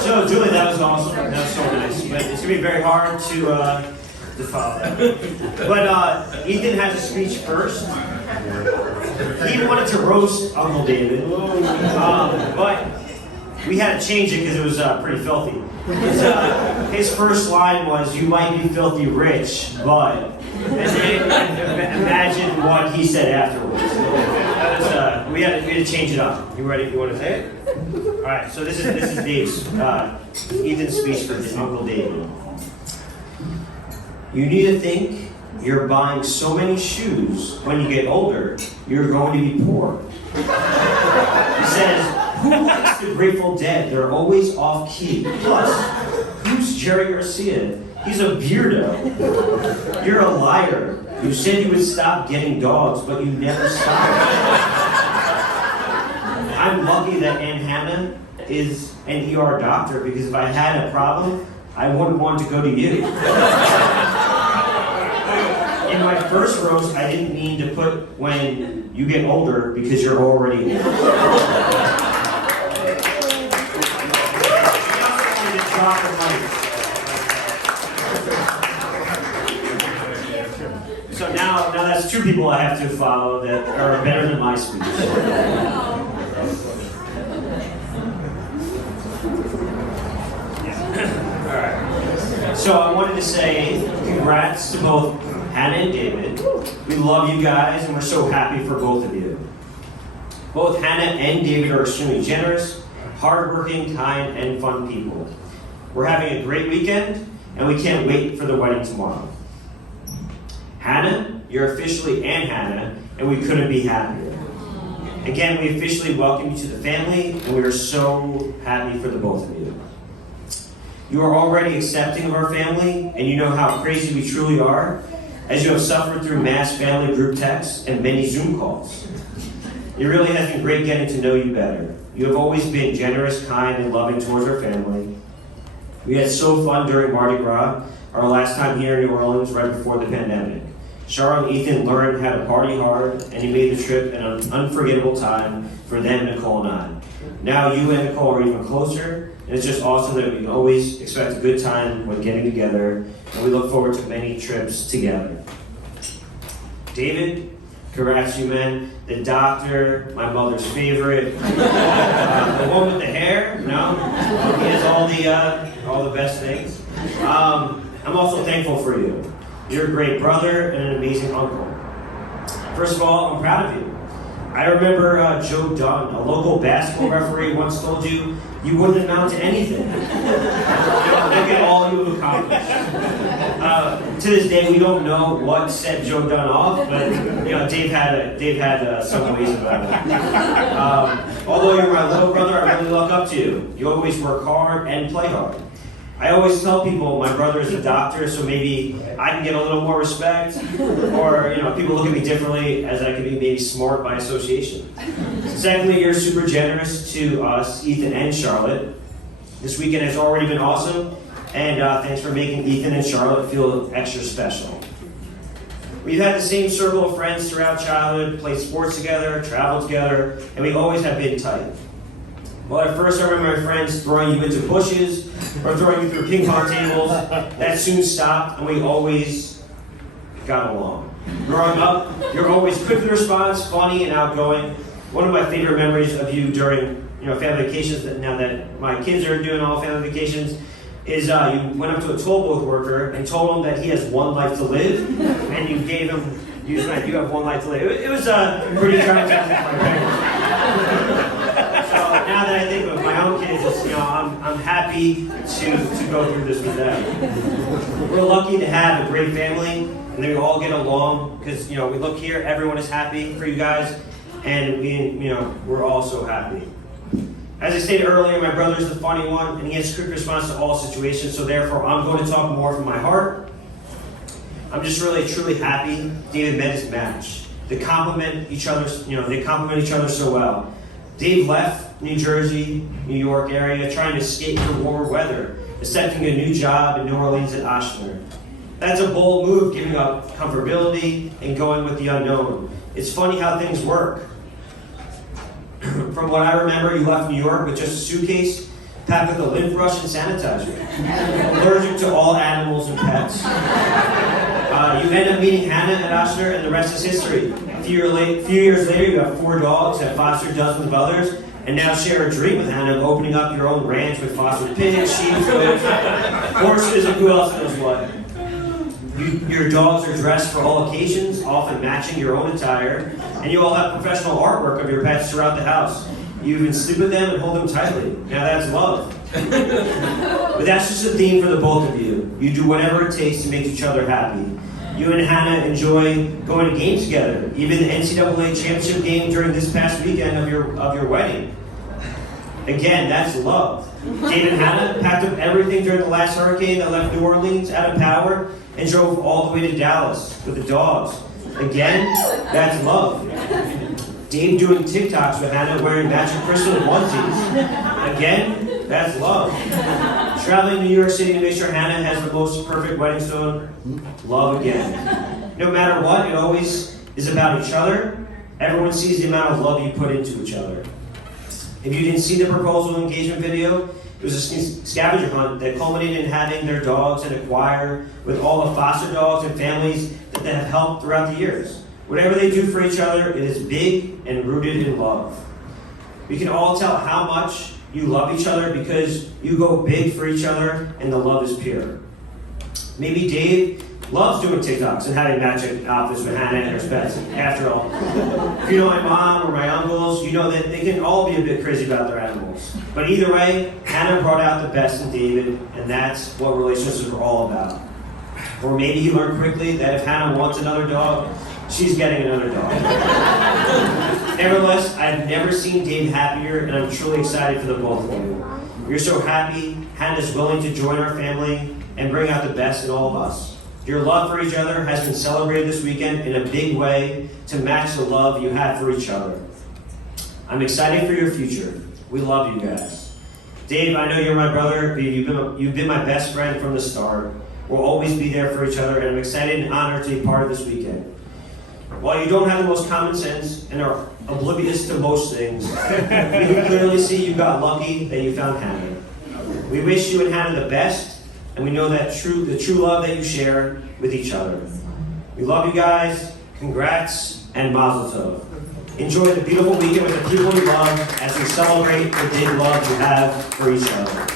So Julie, that was awesome. That was so nice. But it's gonna be very hard to follow that. But Ethan has a speech first. He wanted to roast Uncle David, but we had to change it because it was pretty filthy. His first line was, "You might be filthy rich, but..." And then imagine what he said afterwards. That was, we had to change it up. You ready? You want to say it? All right. So this is Dave's Ethan's speech for Uncle David. You need to think you're buying so many shoes. When you get older, you're going to be poor. He says, "Who likes the Grateful Dead? They're always off key. Plus, who's Jerry Garcia? He's a beardo. You're a liar. You said you would stop getting dogs, but you never stopped. I'm lucky that Aunt Hannah is an ER doctor, because if I had a problem, I wouldn't want to go to you." In my first roast, I didn't mean to put "when you get older," because you're already old. So now that's two people I have to follow that are better than my speech. All right. So I wanted to say congrats to both Hannah and David. We love you guys, and we're so happy for both of you. Both Hannah and David are extremely generous, hardworking, kind, and fun people. We're having a great weekend, and we can't wait for the wedding tomorrow. Hannah, you're officially Aunt Hannah, and we couldn't be happier. Again, we officially welcome you to the family, and we are so happy for the both of you. You are already accepting of our family, and you know how crazy we truly are, as you have suffered through mass family group texts and many Zoom calls. It really has been great getting to know you better. You have always been generous, kind, and loving towards our family. We had so fun during Mardi Gras, our last time here in New Orleans right before the pandemic. Charlotte and Ethan learned how to party hard, and he made the trip an unforgettable time for them, Nicole and I. Now you and Nicole are even closer, and it's just awesome that we can always expect a good time when getting together, and we look forward to many trips together. David, congrats you, man. The doctor, my mother's favorite. The one with the hair, he has all the best things. I'm also thankful for you. You're a great brother and an amazing uncle. First of all, I'm proud of you. I remember Joe Dunn, a local basketball referee, once told you wouldn't amount to anything. Look at all you have accomplished. To this day, we don't know what set Joe Dunn off, but Dave had some ways about it. Although you're my little brother, I really look up to you. You always work hard and play hard. I always tell people my brother is a doctor, so maybe I can get a little more respect, or people look at me differently, as I can be maybe smart by association. Secondly, you're super generous to us, Ethan and Charlotte. This weekend has already been awesome, and thanks for making Ethan and Charlotte feel extra special. We've had the same circle of friends throughout childhood, played sports together, traveled together, and we always have been tight. Well, at first I remember my friends throwing you into bushes or throwing you through ping pong tables. That soon stopped, and we always got along. Growing up, you're always quick to respond, funny, and outgoing. One of my favorite memories of you during family vacations, now that my kids are doing all family vacations, is you went up to a toll booth worker and told him that he has one life to live, and you gave him, you have one life to live. It was pretty traumatic. Now that I think of my own kids, I'm happy to go through this with them. We're lucky to have a great family, and they all get along, because we look here, everyone is happy for you guys, and we're all so happy. As I stated earlier, my brother is the funny one, and he has quick response to all situations, so therefore I'm going to talk more from my heart. I'm just really, truly happy David met his match. They complement each other, so well. Dave left New Jersey, New York area, trying to escape the warmer weather, accepting a new job in New Orleans at Ochsner. That's a bold move, giving up comfortability and going with the unknown. It's funny how things work. From what I remember, you left New York with just a suitcase, packed with a lint brush and sanitizer. Allergic to all animals and pets. You end up meeting Hannah at Oshner, and the rest is history. A few years later, you have 4 dogs, have fostered dozens of others, and now share a dream with Hannah of opening up your own ranch with fostered pigs, sheep, goats, horses, and who else knows what. Your dogs are dressed for all occasions, often matching your own attire, and you all have professional artwork of your pets throughout the house. You even sleep with them and hold them tightly. Now that's love. But that's just a theme for the both of you. You do whatever it takes to make each other happy. You and Hannah enjoy going to games together, even the NCAA championship game during this past weekend of your wedding. Again, that's love. Dave and Hannah packed up everything during the last hurricane that left New Orleans out of power and drove all the way to Dallas with the dogs. Again, that's love. Dave doing TikToks with Hannah wearing matching crystal onesies. Again, that's love. Traveling to New York City to make sure Hannah has the most perfect wedding stone. Love again. No matter what, it always is about each other. Everyone sees the amount of love you put into each other. If you didn't see the proposal engagement video, it was a scavenger hunt that culminated in having their dogs in a choir with all the foster dogs and families that they have helped throughout the years. Whatever they do for each other, it is big and rooted in love. We can all tell how much you love each other because you go big for each other and the love is pure. Maybe Dave loves doing TikToks and having matching outfits with Hannah and her pets. After all, if you know my mom or my uncles, you know that they can all be a bit crazy about their animals. But either way, Hannah brought out the best in David, and that's what relationships are all about. Or maybe he learned quickly that if Hannah wants another dog, she's getting another dog. Nevertheless, I've never seen Dave happier, and I'm truly excited for the both of you. We're so happy Hannah's willing to join our family and bring out the best in all of us. Your love for each other has been celebrated this weekend in a big way to match the love you have for each other. I'm excited for your future. We love you guys. Dave, I know you're my brother, but you've been my best friend from the start. We'll always be there for each other, and I'm excited and honored to be part of this weekend. While you don't have the most common sense and are oblivious to most things, we can clearly see you got lucky that you found Hannah. We wish you and Hannah the best, and we know that the true love that you share with each other. We love you guys. Congrats and mazel tov. Enjoy the beautiful weekend with the people you love as we celebrate the big love you have for each other.